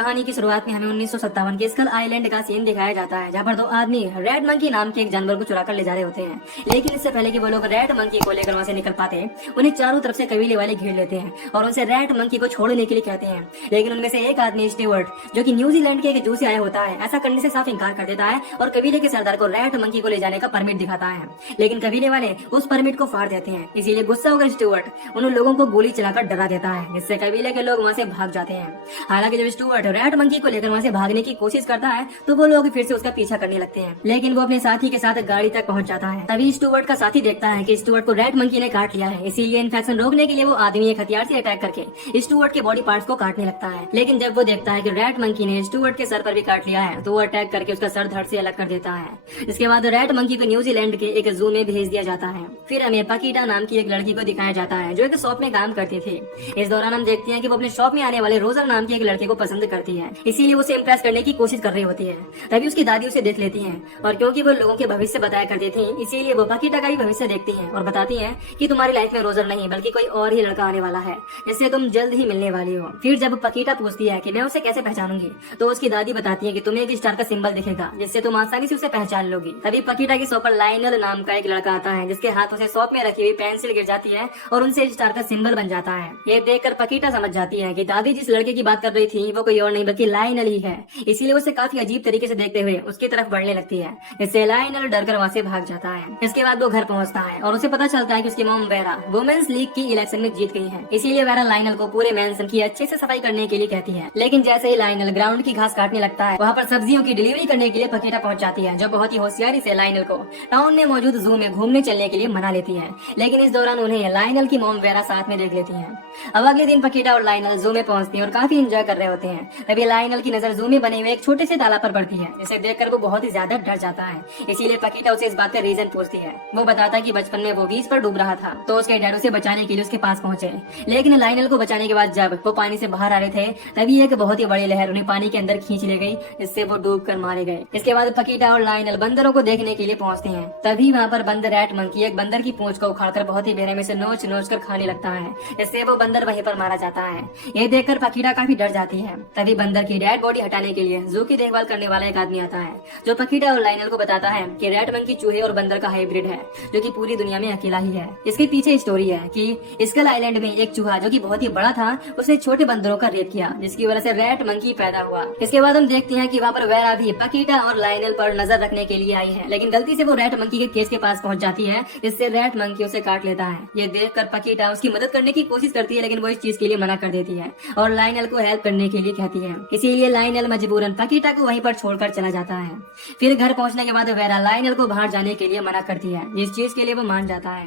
कहानी की शुरुआत में हमें 1957 के स्कल आइलैंड का सीन दिखाया जाता है, जहाँ पर दो आदमी रेड मंकी नाम के एक जानवर को चुरा कर ले जा रहे होते हैं। लेकिन इससे पहले कि वो लोग रेड मंकी को लेकर वहाँ से निकल पाते, उन्हें चारों तरफ से कबीले वाले घेर लेते हैं और उनसे रेड मंकी को छोड़ने के लिए कहते हैं। लेकिन उनमें से एक आदमी स्टीवर्ट, जो कि न्यूजीलैंड के एक जू से आया होता है, ऐसा करने से साफ इनकार कर देता है और कबीले के सरदार को रेड मंकी को ले जाने का परमिट दिखाता है। लेकिन कबीले वाले उस परमिट को फाड़ देते हैं। इसीलिए गुस्सा होकर स्टीवर्ट उन लोगों को गोली चलाकर डरा देता है, जिससे कबीले के लोग वहाँ से भाग जाते हैं। हालांकि जब स्टुअर्ट रेड मंकी को लेकर वहाँ से भागने की कोशिश करता है तो वो लोग फिर से उसका पीछा करने लगते हैं, लेकिन वो अपने साथी के साथ गाड़ी तक पहुंच जाता है। तभी स्टुअर्ट का साथी देखता है कि स्टुअर्ट को रेड मंकी ने काट लिया है। इसीलिए इन्फेक्शन रोकने के लिए वो आदमी एक हथियार से अटैक करके स्टुअर्ट के बॉडी पार्ट्स को काटने लगता है। लेकिन जब वो देखता है कि रेड मंकी ने स्टुअर्ट के सर पर भी काट लिया है तो वो अटैक करके उसका सर धड़ से अलग कर देता है। इसके बाद रेड मंकी को न्यूजीलैंड के एक जू में भेज दिया जाता है। फिर हमें पकीटा नाम की एक लड़की को दिखाया जाता है, जो एक शॉप में काम करती थी। इस दौरान हम देखते हैं कि वो अपने शॉप में आने वाले रोजर नाम की एक लड़के को पसंद करती है, इसीलिए उसे इम्प्रेस करने की कोशिश कर रही होती है। तभी उसकी दादी उसे देख लेती है और क्योंकि वो लोगों के भविष्य बताया करती थी, इसीलिए वो पकीटा का भी भविष्य देखती है और बताती है कि तुम्हारी लाइफ में रोजर नहीं बल्कि कोई और ही लड़का आने वाला है, जिससे तुम जल्द ही मिलने वाली हो। फिर जब पकीटा पूछती है कि मैं उसे कैसे पहचानूंगी, तो उसकी दादी बताती है कि तुम्हें एक स्टार का सिंबल दिखेगा, जिससे तुम आसानी से उसे पहचान लोगी। तभी पकीटा की शॉप पर लाइनल नाम का एक लड़का आता है, जिसके हाथों से शॉप में रखी हुई पेंसिल गिर जाती है और उनसे स्टार का सिंबल बन जाता है। ये देखकर पकीटा समझ जाती है कि दादी जिस लड़के की बात कर रही थी वो कोई और नहीं बल्कि लाइनल ही है। इसीलिए उसे काफी अजीब तरीके से देखते हुए उसकी तरफ बढ़ने लगती है, इससे लाइनल डरकर वहाँ से भाग जाता है। इसके बाद वो घर पहुँचता है और उसे पता चलता है कि उसकी मॉम वेरा वुमेन्स लीग की इलेक्शन में जीत गई है। इसीलिए वेरा लाइनल को पूरे मैंसन की अच्छे से सफाई करने के लिए कहती है। लेकिन जैसे ही लाइनल ग्राउंड की घास काटने लगता है, वहाँ पर सब्जियों की डिलीवरी करने के लिए पकीटा पहुँच जाती है, जो बहुत ही होशियारी से लाइनल को टाउन में मौजूद जू में घूमने चलने के लिए मना लेती है। लेकिन इस दौरान उन्हें लाइनल की मॉम वेरा साथ में देख लेती है। अब अगले दिन पकीटा और लाइनल जू में पहुँचती है और काफी एंजॉय कर रहे होते हैं। तभी लाइनल की नजर जू में बने हुए एक छोटे से तालाब पर पड़ती है, जिसे देखकर वो बहुत ही ज्यादा डर जाता है। इसीलिए पकीटा उसे इस बात का रीजन पूछती है। वो बताता है कि बचपन में वो बीच पर डूब रहा था, तो उसके डर उसे बचाने के लिए उसके पास पहुंचे। लेकिन लाइनल को बचाने के बाद जब वो पानी से बाहर आ रहे थे, तभी एक बहुत ही बड़ी लहर उन्हें पानी के अंदर खींच ले गई, जिससे वो डूब कर मारे गए। इसके बाद पकीटा और लाइनल बंदरों को देखने के लिए पहुंचते हैं। तभी वहाँ पर बंदर रेड मंकी एक बंदर की पूंछ को उखाड़कर बहुत ही बेरहमी से नोच नोच कर खाने लगता है, जिससे वो बंदर वहीं पर मारा जाता है। ये देखकर पकीटा काफी डर जाती है। तभी बंदर की डेड बॉडी हटाने के लिए जू की देखभाल करने वाला एक आदमी आता है, जो पकीटा और लाइनल को बताता है कि रेड मंकी चूहे और बंदर का हाइब्रिड है, जो कि पूरी दुनिया में अकेला ही है। इसके पीछे स्टोरी है कि स्कल आइलैंड में एक चूहा जो कि बहुत ही बड़ा था, उसने छोटे बंदरों का रेप किया, जिसकी वजह से रेड मंकी पैदा हुआ। इसके बाद हम देखते हैं कि वहाँ पर वेरा भी पकीटा और लाइनल पर नजर रखने के लिए आई है, लेकिन गलती से वो रेड मंकी के केस के पास पहुंच जाती है, जिससे रेड मंकी उसे काट लेता है। ये देखकर पकीटा उसकी मदद करने की कोशिश करती है, लेकिन वो इस चीज के लिए मना कर देती है और लाइनल को हेल्प करने के लिए कहती है। इसीलिए लाइनल मजबूरन पकीटा को वहीं पर छोड़कर चला जाता है। फिर घर पहुंचने के बाद वेरा लाइनल को बाहर जाने के लिए मना करती है, जिस चीज के लिए वो मान जाता है।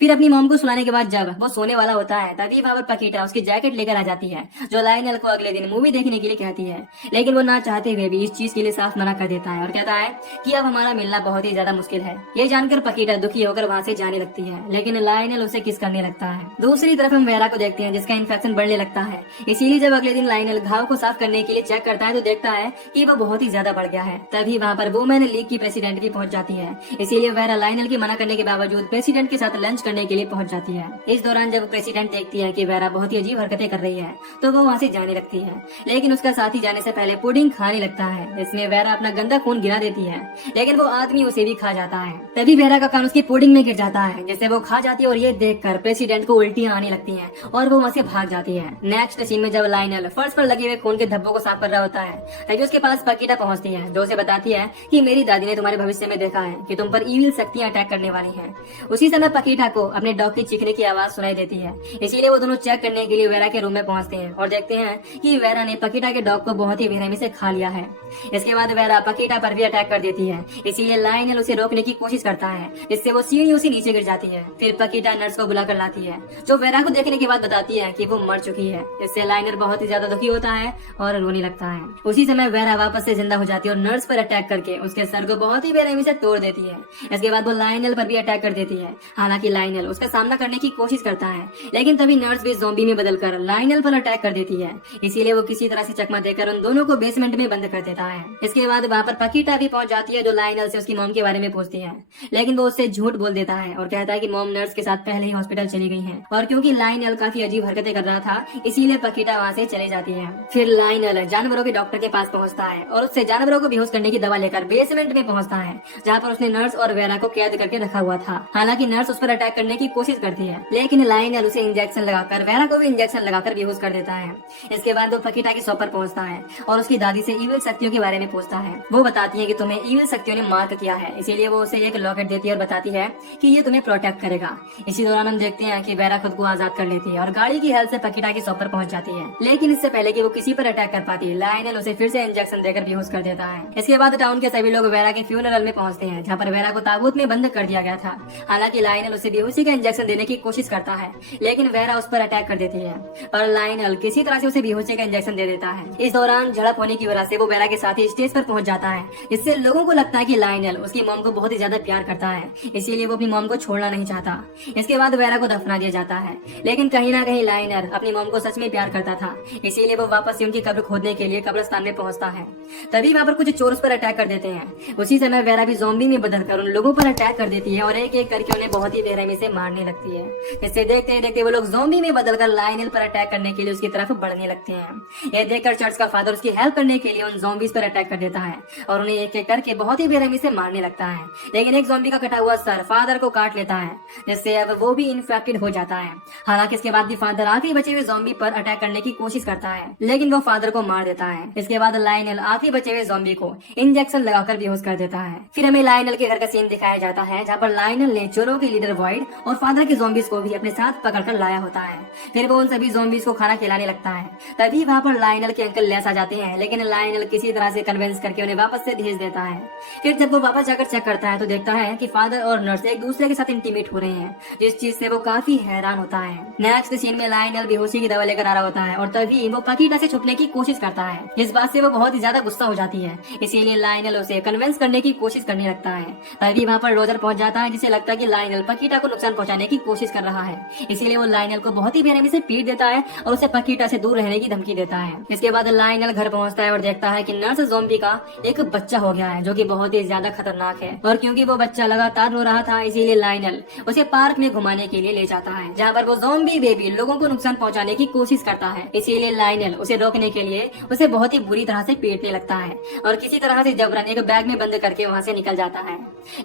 फिर अपनी मॉम को सुलाने के बाद जब वो सोने वाला होता है, तभी वहाँ पर पकीटा उसकी जैकेट लेकर आ जाती है, जो लाइनल को अगले दिन मूवी देखने के लिए कहती है। लेकिन वो ना चाहते हुए भी इस चीज के लिए साफ मना कर देता है और कहता है कि अब हमारा मिलना बहुत ही ज्यादा मुश्किल है। ये जानकर पकीटा दुखी होकर वहाँ से जाने लगती है, लेकिन लाइनल उसे किस करने लगता है। दूसरी तरफ हम वेरा को देखते हैं, जिसका इन्फेक्शन बढ़ने लगता है। इसीलिए जब अगले दिन लाइनल घाव को साफ करने के लिए चेक करता है, तो देखता है कि वो बहुत ही ज्यादा बढ़ गया है। तभी वहाँ पर वुमेन लीग की प्रेसिडेंट भी पहुंच जाती है। इसीलिए वेरा लाइनल की मना करने के बावजूद प्रेसिडेंट के साथ लंच करने के लिए पहुंच जाती है। इस दौरान जब प्रेसिडेंट देखती है कि वेरा बहुत ही अजीब हरकतें कर रही है, तो वो वहाँ से जाने लगती है। लेकिन उसका साथी जाने से पहले पुडिंग खाने लगता है, जिसमें वेरा अपना गंदा खून गिरा देती है, लेकिन वो आदमी उसे भी खा जाता है। तभी वेरा का कान उसकी पुडिंग में गिर जाता है, जिससे वो खा जाती है और ये देखकर प्रेसिडेंट को उल्टियां आने लगती हैं और वो वहाँ से भाग जाती है। नेक्स्ट सीन में जब लाइनल फर्श पर लगे हुए खून के धब्बों को साफ कर रहा होता है, तभी उसके पास पकीटा पहुंचती है, जो उसे बताती है कि मेरी दादी ने तुम्हारे भविष्य में देखा है कि तुम पर ईविल शक्तियां अटैक करने वाली हैं। उसी समय पकीटा को अपने डॉग की चीखने की आवाज सुनाई देती है। इसीलिए वो दोनों चेक करने के लिए वेरा के रूम में पहुंचते हैं और देखते हैं कि वेरा ने पकीटा के डॉग को बहुत ही बेरहमी से खा लिया है। इसके बाद वेरा पकीटा पर भी अटैक कर देती है। इसीलिए लाइनल उसे रोकने की कोशिश करता है, जिससे वो सीढ़ियों से नीचे गिर जाती है। फिर पकीटा नर्स को बुलाकर लाती है, जो वेरा को देखने के बाद बताती है कि वो मर चुकी है। इससे लाइनल बहुत ही ज्यादा दुखी होता है और रोने लगता है। उसी समय वेरा वापस से जिंदा हो जाती है और नर्स पर अटैक करके उसके सर को बहुत ही बेरहमी से तोड़ देती है। इसके बाद वो लाइनल पर भी अटैक कर देती है। हालांकि लाइनल उसका सामना करने की कोशिश करता है, लेकिन तभी नर्स भी ज़ॉम्बी में बदलकर लाइनल पर अटैक कर देती है। इसीलिए वो किसी तरह से चकमा देकर उन दोनों को बेसमेंट में बंद कर देता है। इसके बाद वहाँ पर पकीटा भी पहुंच जाती है, जो लाइनल से उसकी मॉम के बारे में पूछती है, लेकिन वो उससे झूठ बोल देता है और कहता है कि मॉम नर्स के साथ पहले ही हॉस्पिटल चली गई हैं। और क्योंकि लाइनल काफी अजीब हरकतें कर रहा था, इसीलिए पकीटा वहाँ से चले जाती है। फिर लायनल जानवरों के डॉक्टर के पास पहुंचता है और उससे जानवरों को बेहोश करने की दवा लेकर बेसमेंट में पहुंचता है, जहां पर उसने नर्स और वेरा को कैद करके रखा हुआ था। हालांकि नर्स उस पर अटैक करने की कोशिश करती है, लेकिन लायनल उसे इंजेक्शन लगाकर वेरा को भी इंजेक्शन लगाकर बेहोश कर देता है। इसके बाद वो पकीटा की शॉप पर पहुंचता है और उसकी दादी से ईविल शक्तियों के बारे में पूछता है। वो बताती है कि तुम्हें ईविल शक्तियों ने मार्क किया है, इसीलिए वो उसे एक लॉकेट देती है और बताती है कि ये तुम्हें प्रोटेक्ट करेगा। इसी दौरान हम देखते हैं कि वेरा खुद को आजाद कर लेती है और गाड़ी की हेल्प से पकीटा की शॉप पर पहुंच जाती है, लेकिन इससे पहले कि वो किसी पर अटैक कर पाती है, लायनल उसे फिर से इंजेक्शन देकर बेहोश कर देता है। इसके बाद टाउन के सभी लोग वेरा के फ्यूनरल में पहुंचते हैं, जहाँ पर वेरा को ताबूत में बंद कर दिया गया था। हालांकि लायनल उसे बेहोशी का इंजेक्शन देने की कोशिश करता है, लेकिन वेरा उस पर अटैक कर देती है, पर लायनल किसी तरह से उसे बेहोशी का इंजेक्शन दे देता है। इस दौरान झड़प होने की वजह से वो वेरा के साथ ही स्टेज पर पहुंच जाता है, जिससे लोगों को लगता है कि लायनल उसकी मॉम को बहुत ही ज्यादा प्यार करता है, इसीलिए वो अपनी मॉम को छोड़ना नहीं चाहता। इसके बाद वेरा को दफना दिया जाता है, लेकिन कहीं ना कहीं लायनल अपनी मॉम को सच में प्यार करता था, इसीलिए वो वापस से उनकी कब्र खोदने के लिए कब्रिस्तान में पहुंचता है। तभी वहाँ पर कुछ चोर उस पर अटैक कर देते हैं। उसी समय वेरा भी ज़ॉम्बी में बदलकर उन लोगों पर अटैक कर देती है और एक एक करके उन्हें बहुत ही बेरहमी से मारने लगती है। इससे देखते देखते वो लोग ज़ॉम्बी में बदलकर लायनल पर अटैक करने के लिए उसकी तरफ बढ़ने लगते हैं। यह देखकर चर्च का फादर उसकी हेल्प करने के लिए उन ज़ॉम्बीज पर अटैक कर देता है और उन्हें एक एक करके बहुत ही बेरहमी से मारने लगता है, लेकिन एक ज़ॉम्बी का कटा हुआ सर फादर को काट लेता है, जिससे अब वो भी इन्फेक्टेड हो जाता है। हालांकि इसके बाद भी फादर आखिरी बचे हुए ज़ॉम्बी पर अटैक करने की कोशिश करता है, लेकिन वो फादर को मार देता है। इसके बाद लायनल आखिरी बचे हुए ज़ॉम्बी को इंजेक्शन लगाकर बेहोश कर देता है। फिर हमें लायनल के घर का सीन दिखाया जाता है, जहाँ पर लायनल ने चोरों के लीडर वॉइड और फादर के ज़ॉम्बीज को भी अपने साथ पकड़कर लाया होता है। फिर वो उन सभी ज़ॉम्बीज को खाना खिलाने लगता है। तभी वहाँ पर लायनल के अंकल लेस आ जाते हैं, लेकिन लायनल किसी तरह से कन्विंस करके उन्हें वापस से भेज देता है। फिर जब वो वापस जाकर चेक करता है तो देखता है कि फादर और नर्स एक दूसरे के साथ इंटीमेट हो रहे हैं, जिस चीज से वो काफी हैरान होता है। नेक्स्ट सीन में लायनल बेहोशी की दवा लेकर आ रहा होता है और तभी वो पकीटा से छुपने की कोशिश करता है। इस बात से वो बहुत ही ज्यादा गुस्सा हो जाती है, इसीलिए लायनल उसे कन्विंस करने की कोशिश करने लगता है। तभी वहाँ पर रोजर पहुंच जाता है, जिसे लगता है कि लायनल पकीटा को नुकसान पहुंचाने की कोशिश कर रहा है, इसीलिए वो लायनल को बहुत ही बेरहमी से पीट देता है और उसे पकीटा से दूर रहने की धमकी देता है। इसके बाद लायनल घर पहुंचता है और देखता है कि नर्स ज़ॉम्बी का एक बच्चा हो गया है, जो कि बहुत ही ज्यादा खतरनाक है। और क्योंकि वो बच्चा लगातार रो रहा था, इसीलिए लायनल उसे पार्क में घुमाने के लिए ले जाता है, जहाँ पर वो ज़ॉम्बी बेबी लोगों को नुकसान पहुंचाने की कोशिश करता है। इसीलिए लायनल उसे रोकने के लिए उसे बहुत ही बुरी तरह से पीटने लगता है और किसी तरह से जबरन एक बैग में बंद करके वहाँ से निकल जाता है।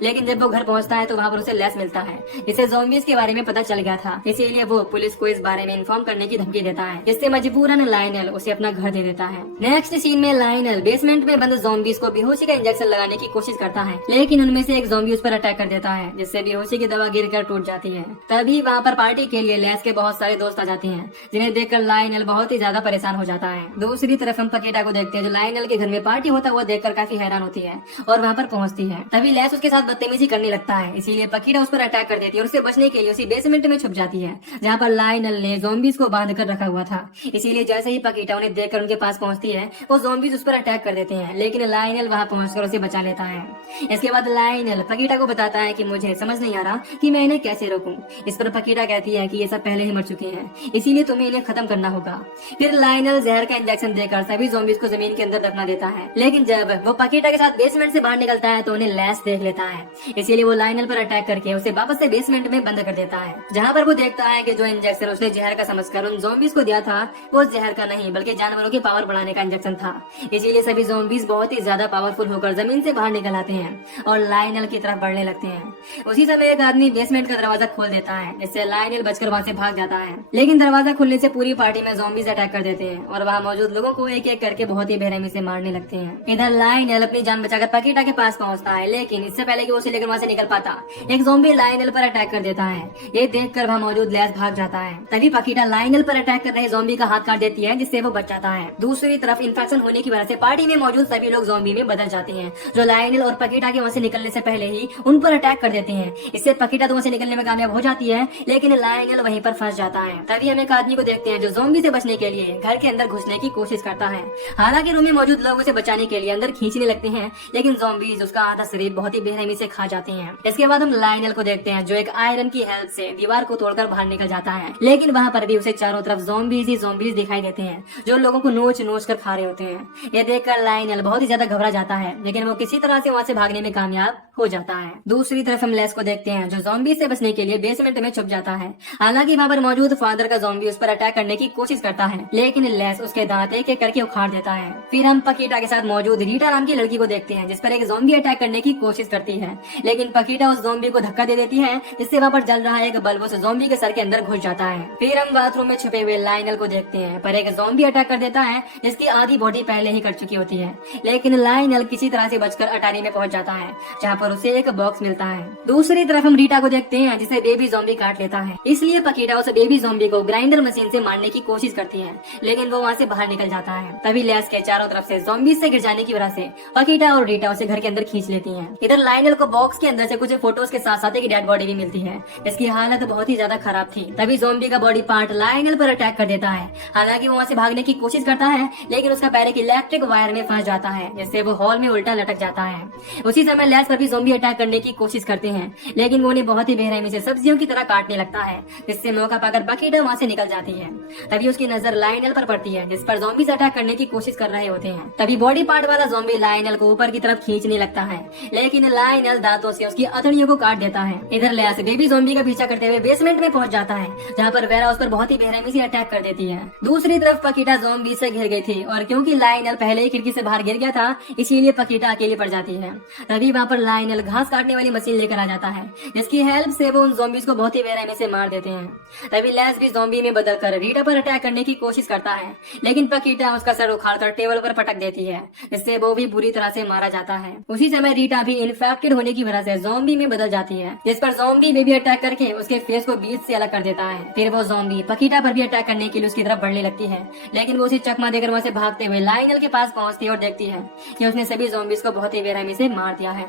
लेकिन जब वो घर पहुँचता है तो वहाँ पर उसे लेस मिलता है, जिसे ज़ॉम्बीज के बारे में पता चल गया था, इसीलिए वो पुलिस को इस बारे में इन्फॉर्म करने की धमकी देता है, जिससे मजबूरन लायनल उसे अपना घर दे देता है। नेक्स्ट सीन में लायनल बेसमेंट में बंद ज़ॉम्बीज को बेहोशी का इंजेक्शन लगाने की कोशिश करता है, लेकिन उनमें से एक ज़ॉम्बी उस पर अटैक कर देता है, जिससे बेहोशी की दवा गिरकर टूट जाती है। तभी वहाँ पर पार्टी के लिए लेस के बहुत सारे दोस्त आ जाते हैं, जिन्हें देखकर लायनल बहुत ही ज्यादा परेशान हो जाता है। दूसरी तरफ हम पकीटा को देखते हैं, जो लायनल के घर में पार्टी होता हुआ देखकर काफी हैरान होती है और वहाँ पर पहुँचती है। तभी लेस उसके साथ बदतमीजी करने लगता है, इसीलिए पकीटा उस पर अटैक कर देती है और उससे बचने के लिए उसी बेसमेंट में छुप जाती है, जहाँ पर लायनल ने ज़ॉम्बीज को बांध कर रखा हुआ था। इसीलिए जैसे ही पकीटा उन्हें देखकर उनके पास पहुँचती है, वो ज़ॉम्बीज उस पर अटैक कर देते हैं, लेकिन लायनल वहाँ पहुँचकर उसे बचा लेता है। इसके बाद लायनल पकीटा को बताता है कि मुझे समझ नहीं आ रहा कि मैं इन्हें कैसे रोकूं। इस पर पकीटा कहती है कि ये सब पहले ही मर चुके हैं, इसीलिए तुम्हें इन्हें खत्म करना होगा। फिर लायनल जहर का इंजेक्शन देकर सभी ज़ॉम्बीज को जमीन के अंदर दफना देता है, लेकिन जब वो पकीटा के साथ बेसमेंट से बाहर निकलता है तो उन्हें लेस देख लेता है, इसीलिए वो लायनल पर अटैक करके उसे वापस से बेसमेंट में बंद कर देता है, जहाँ पर वो देखता है कि जो इंजेक्शन उसने जहर का समझकर उन ज़ॉम्बीज को दिया था, वो जहर का नहीं बल्कि जानवरों की पावर बढ़ाने का इंजेक्शन था। इसीलिए सभी ज़ॉम्बीज बहुत ही ज्यादा पावरफुल होकर जमीन से बाहर निकल आते हैं और लायनल की तरफ बढ़ने लगते हैं। उसी समय एक आदमी बेसमेंट का दरवाजा खोल देता है, जिससे लायनल बचकर वहाँ से भाग जाता है, लेकिन दरवाजा खुलने से पूरी पार्टी में ज़ॉम्बीज अटैक कर देते हैं और वहाँ मौजूद लोगों को एक एक करके बहुत ही बेरहमी से मारने लगते हैं। इधर लायनल अपनी जान बचाकर पकीटा के पास पहुँचता है, लेकिन इससे पहले कि वो उसे लेकर वहाँ से निकल पाता, एक ज़ॉम्बी लायनल पर अटैक कर देता है। ये देखकर वहाँ मौजूद लेस भाग जाता है। तभी पकीटा लायनल पर अटैक कर रहे ज़ॉम्बी का हाथ काट देती है, जिससे वो बच जाता है। दूसरी तरफ इन्फेक्शन होने की वजह से पार्टी में मौजूद सभी लोग ज़ॉम्बी में बदल जाते हैं, जो लायनल और पकीटा के वहाँ से निकलने से पहले ही उन पर अटैक कर देते हैं। इससे पकीटा तो वहाँ से निकलने में कामयाब हो जाती है, लेकिन लायनल वहीं पर फंस जाता है। तभी हम एक आदमी को देखते हैं जो ज़ॉम्बी से बचने के लिए घर के अंदर घुसने की कोशिश करता है। हालांकि रूम में मौजूद लोग उसे बचाने के लिए अंदर खींचने लगते हैं, लेकिन ज़ॉम्बीज उसका आधा शरीर बहुत ही बेरहमी से खा जाते हैं। इसके बाद हम लायनल को देखते हैं, जो एक आयरन की हेल्प से दीवार को तोड़कर बाहर निकल जाता है, लेकिन वहाँ पर भी उसे चारों तरफ ज़ॉम्बीज ही ज़ॉम्बीज दिखाई देते हैं, जो लोगों को नोच नोच कर खा रहे होते हैं। ये देखकर लायनल बहुत ही ज्यादा घबरा जाता है, लेकिन वो किसी तरह से वहाँ से भागने में कामयाब हो जाता है। दूसरी तरफ हम लेस को देखते हैं, जो ज़ॉम्बी से बचने के लिए बेसमेंट में छुप जाता है। हालांकि वहाँ पर मौजूद फादर का ज़ॉम्बी उस पर अटैक करने की कोशिश करता है, लेकिन लेस उसके दांत एक एक करके उखाड़ देता है। फिर हम पकीटा के साथ मौजूद रीटा नाम की लड़की को देखते हैं, जिस पर एक ज़ॉम्बी अटैक करने की कोशिश करती है, लेकिन पकीटा उस ज़ॉम्बी को धक्का दे देती है, जिससे वहाँ पर जल रहा एक बल्ब उस ज़ॉम्बी के सर के अंदर घुस जाता है। फिर हम बाथरूम में छुपे हुए लायनल को देखते हैं, पर एक ज़ॉम्बी अटैक कर देता है, जिसकी आधी बॉडी पहले ही कट चुकी होती है, लेकिन लायनल किसी तरह से बचकर अटारी में पहुंच जाता है, जहाँ पर उसे एक बॉक्स मिलता है। दूसरी तरफ हम रीटा को देखते हैं, जिसे बेबी ज़ॉम्बी काट लेता है, इसलिए पकीटा उस बेबी ज़ॉम्बी को ग्राइंडर मशीन से मारने की कोशिश करती है, लेकिन वो वहाँ से बाहर निकल जाता है। तभी लैस के चारों तरफ से ज़ॉम्बी से गिर जाने की वजह से पकीटा और रीटा उसे घर के अंदर खींच लेती हैं। इधर लायनल को बॉक्स के अंदर से कुछ फोटोज के साथ साथ एक डेड बॉडी भी मिलती है, जिसकी हालत बहुत ही ज्यादा खराब थी। तभी ज़ॉम्बी का बॉडी पार्ट लायनल पर अटैक कर देता है। हालांकि वो वहाँ से भागने की कोशिश करता है, लेकिन उसका पैर एक इलेक्ट्रिक वायर में फंस जाता है, जिससे वो हॉल में उल्टा लटक जाता है। उसी समय लैस पर भी ज़ॉम्बी अटैक करने की कोशिश करते हैं, लेकिन वो उन्हें बहुत ही बेरहमी से सब्जियों की तरह काटने लगता है, जिससे मौका पाकर पकीटा वहाँ से निकल जाती है। तभी उसकी नजर लायनल पर पड़ती है, जिस पर ज़ॉम्बी अटैक करने की कोशिश कर रहे होते हैं। तभी बॉडी पार्ट वाला ज़ॉम्बी लायनल को ऊपर की तरफ खींचने लगता है, लेकिन लायनल दांतों से उसकी अतड़ियों को काट देता है। इधर लैस बेबी ज़ॉम्बी का पीछा करते हुए बेसमेंट में पहुंच जाता है, जहां पर वेरा उस पर बहुत ही बेरहमी से अटैक कर देती है। दूसरी तरफ पकीटा ज़ॉम्बी से घिर गई थी, और क्योंकि लायनल पहले ही खिड़की से बाहर गिर गया था, इसीलिए पकीटा अकेली पड़ जाती है। तभी वहाँ पर लायनल घास काटने वाली मशीन लेकर आ जाता है, जिसकी हेल्प से वो उन ज़ॉम्बीज को बहुत ही बेरहमी से मार देते हैं। तभी लैस भी ज़ॉम्बी में बदलकर रीटा पर अटैक करने की कोशिश करता है, लेकिन पकीटा उसका सर उखाड़कर टेबल पर पटक देती है, जिससे वो भी बुरी तरह से मारा जाता है। उसी समय रीटा भी इन्फेक्टेड होने की वजह से ज़ॉम्बी में बदल जाती है, जिस पर ज़ॉम्बी बेबी अटैक करके उसके फेस को बीच से अलग कर देता है। फिर वो ज़ॉम्बी पकीटा पर भी अटैक करने के लिए उसकी तरफ बढ़ने लगती है, लेकिन वो उसे चकमा देकर वहाँ से भागते हुए लायनल के पास पहुंचती है और देखती है कि उसने सभी ज़ॉम्बीज को बहुत ही बेरहमी से मार दिया है।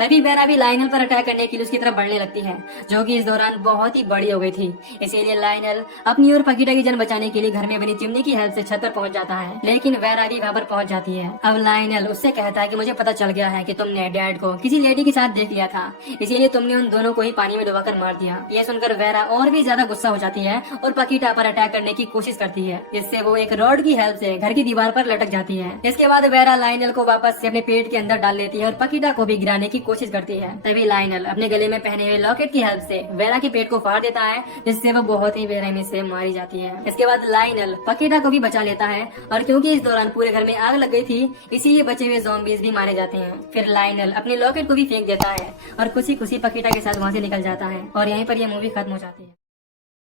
तभी वेरा भी लायनल पर अटैक करने के लिए उसकी तरफ बढ़ने लगती है, जो कि इस दौरान बहुत ही बड़ी हो गई थी। इसीलिए लायनल अपनी और पकीटा की जान बचाने के लिए घर में बनी चिमनी की हेल्प से छत पर पहुंच जाता है, लेकिन वेरा भी वहाँ पर पहुंच जाती है। अब लायनल उससे कहता है कि मुझे पता चल गया है कि तुमने डैड को किसी लेडी के साथ देख लिया था, इसीलिए तुमने उन दोनों को ही पानी में डुबाकर मार दिया। ये सुनकर वेरा और भी ज्यादा गुस्सा हो जाती है और पकीटा पर अटैक करने की कोशिश करती है, जिससे वो एक रॉड की हेल्प से घर की दीवार पर लटक जाती है। इसके बाद वेरा लायनल को वापस से अपने पेट के अंदर डाल लेती है और पकीटा को भी गिराने की कोशिश करती है। तभी लायनल अपने गले में पहने हुए लॉकेट की हेल्प से वेरा के पेट को फाड़ देता है, जिससे वो बहुत ही बेरहमी से मारी जाती है। इसके बाद लायनल पकीटा को भी बचा लेता है, और क्योंकि इस दौरान पूरे घर में आग लग गई थी, इसीलिए बचे हुए ज़ॉम्बीज भी मारे जाते हैं। फिर लायनल अपने लॉकेट को भी फेंक देता है और खुशी खुशी पकीटा के साथ वहाँ से निकल जाता है, और यहीं पर यह मूवी खत्म हो जाती है।